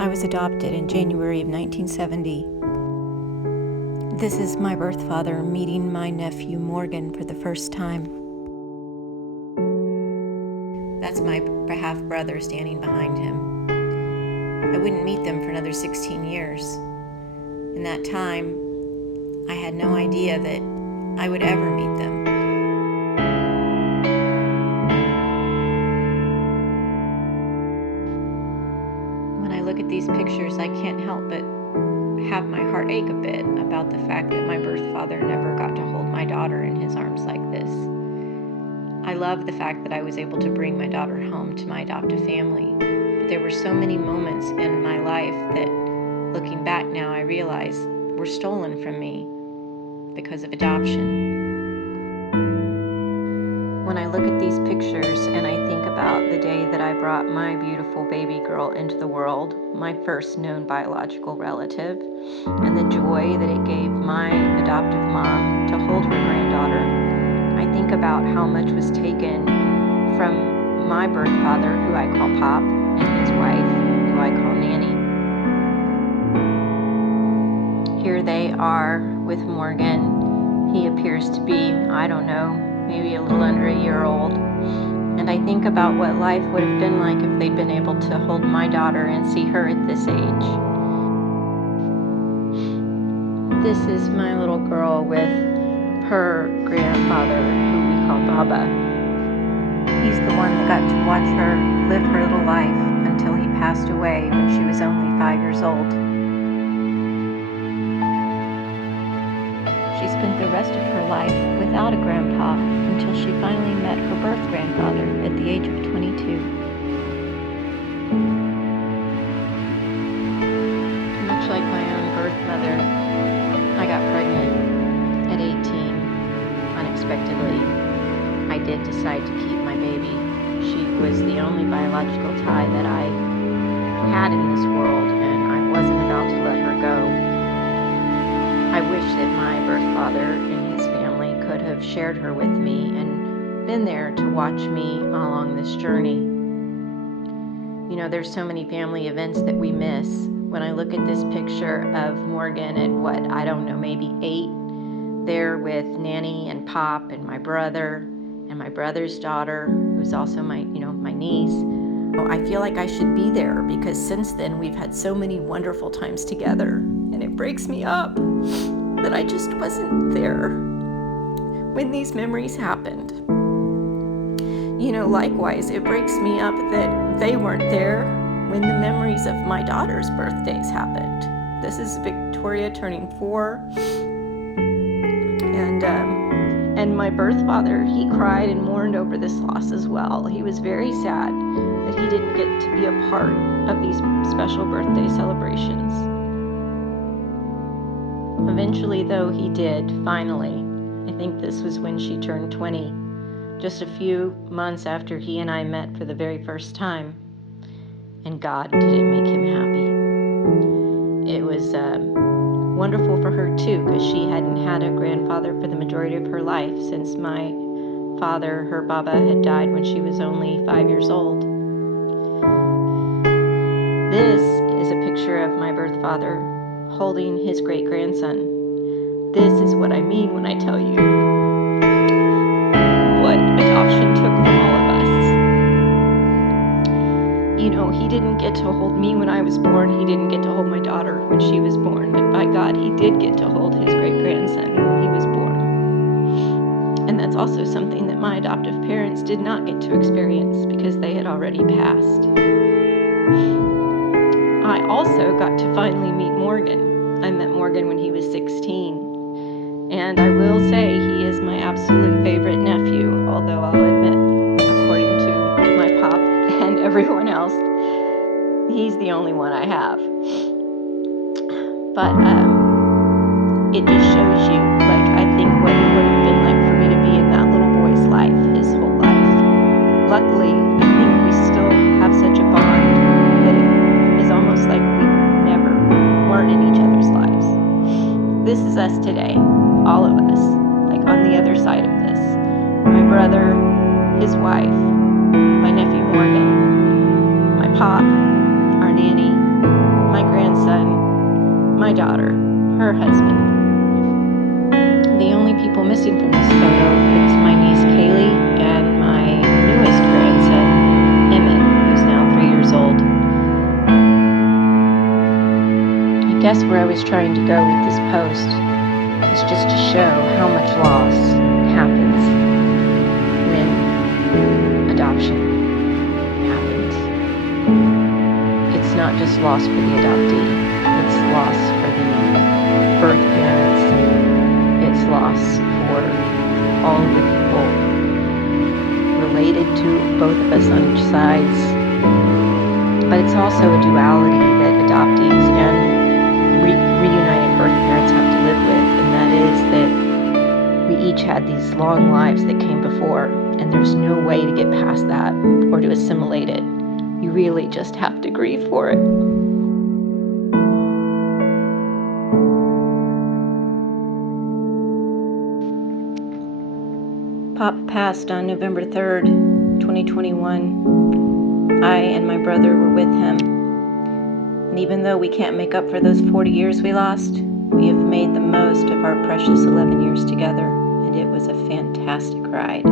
I was adopted in January of 1970. This is my birth father meeting my nephew Morgan for the first time. That's my half-brother standing behind him. I wouldn't meet them for another 16 years. In that time, I had no idea that I would ever meet them. When I look at these pictures, I can't help but have my heart ache a bit about the fact that my birth father never got to hold my daughter in his arms like this. I love the fact that I was able to bring my daughter home to my adoptive family, but there were so many moments in my life that, looking back now, I realize were stolen from me because of adoption. When I look at these pictures and I think about the day that I brought my beautiful baby girl into the world, my first known biological relative, and the joy that it gave my adoptive mom to hold her granddaughter, I think about how much was taken from my birth father, who I call Pop, and his wife, who I call Nanny. Here they are with Morgan. He appears to be, I don't know, maybe a little under a year old. And I think about what life would have been like if they'd been able to hold my daughter and see her at this age. This is my little girl with her grandfather, who we call Baba. He's the one that got to watch her live her little life until he passed away when she was only 5 years old. She spent the rest of her life without a grandpa until she finally met her birth grandfather at the age of 22. Much like my own birth mother, I got pregnant at 18 unexpectedly. I did decide to keep my baby. She was the only biological tie that I had in this world, and I wasn't about to let her go. I wish that my birth father and his family could have shared her with me and been there to watch me along this journey. You know, there's so many family events that we miss. When I look at this picture of Morgan at I don't know, maybe 8, there with Nanny and Pop and my brother and my brother's daughter, who's also my niece. I feel like I should be there because since then we've had so many wonderful times together, and it breaks me up that I just wasn't there when these memories happened. Likewise, it breaks me up that they weren't there when the memories of my daughter's birthdays happened. This is Victoria turning 4, and my birth father, he cried and mourned over this loss as well. He was very sad that he didn't get to be a part of these special birthday celebrations. Eventually, though, he did, finally. I think this was when she turned 20, just a few months after he and I met for the very first time. And God didn't make him happy. It was wonderful for her, too, because she hadn't had a grandfather for the majority of her life since my father, her Baba, had died when she was only 5 years old. This is a picture of my birth father holding his great-grandson. This is what I mean when I tell you what adoption took from all of us. He didn't get to hold me when I was born. He didn't get to hold my daughter when she was born. But by God, he did get to hold his great-grandson when he was born. And that's also something that my adoptive parents did not get to experience because they had already passed. I also got to finally meet Morgan. I met Morgan when he was 16. And I will say he is my absolute favorite nephew, although I'll admit, according to my pop and everyone else, he's the only one I have. But it just shows you, I think what it would have been like for me to be in that little boy's life, his whole life. Luckily, I think we still have such a bond that it is almost like we never weren't in each other's lives. This is us today, all of us, on the other side of this. My brother, his wife, my nephew Morgan, my pop, our nanny, her husband. The only people missing from this photo is my niece Kaylee and my newest grandson, Emmett, who's now 3 years old. I guess where I was trying to go with this post is just to show how much loss happens when adoption happens. It's not just loss for the adoptee, it's loss for the birth parents, it's loss for all of the people related to both of us on each sides. But it's also a duality that adoptees and reunited birth parents have to live with, and that is that we each had these long lives that came before, and there's no way to get past that or to assimilate it. You really just have to grieve for it. Pop passed on November 3rd, 2021. I and my brother were with him. And even though we can't make up for those 40 years we lost, we have made the most of our precious 11 years together, and it was a fantastic ride.